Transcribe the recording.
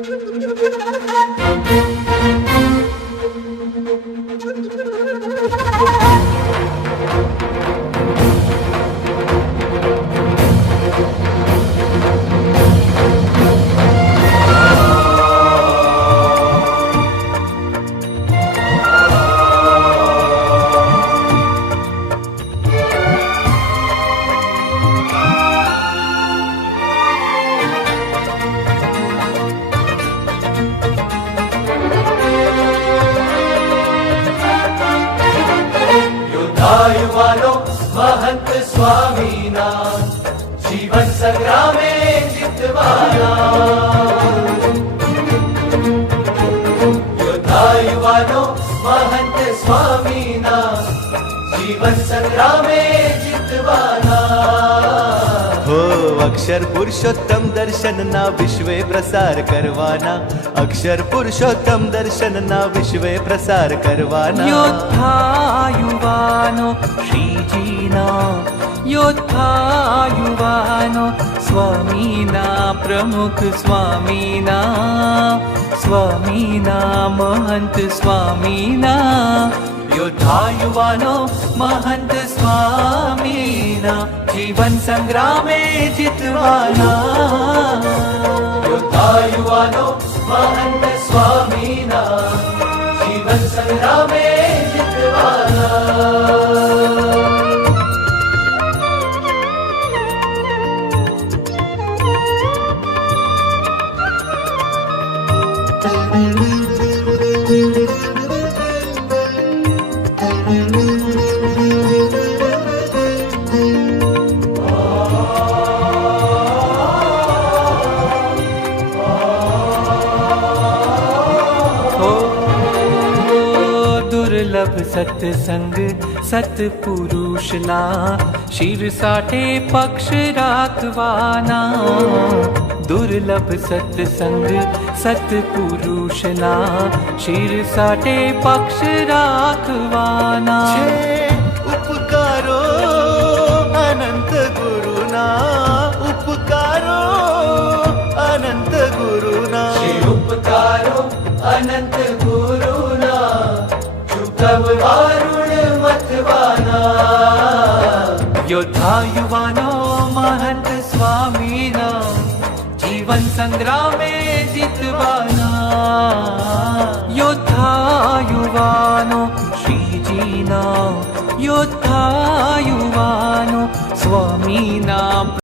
Thank you. संत स्वामी नाम जीवन संग्रामे जितवाना। योद्धा युवानो महंत स्वामी नाम जीवन संग्रामे जितवाना। अक्षर पुरुषोत्तम दर्शन ना विश्वे प्रसार करवाना। अक्षर पुरुषोत्तम दर्शन ना विश्वे प्रसार करवाना। योद्धा युवा योद्धायुवानो स्वामीना प्रमुख स्वामीना स्वामीना महन्त स्वामीना। योद्धायुवानो महन्त स्वामीना जीवन सङ्ग्रामे जितवाना। युद्धायुवानो महन्त स्वामीना जीवन संग्रामे दुर्लभ सत्संग सत्पुरुषना शिरसाठे पक्ष राखवाना। दुर्लभ सत्संग सत्पुरुषना शिरसाठे पक्ष राखवाना। छे उपकारो अनंत गुरुना। उपकारो अनंत गुरुना। श्री उपकारो अनंत गुरुना। चुकववारुण मतवाना। योद्धायुवानो महन्त जीवन सङ्ग्रामे जितवाना। योद्धायुवानो श्रीजीना। योद्धायुवानो स्वामीना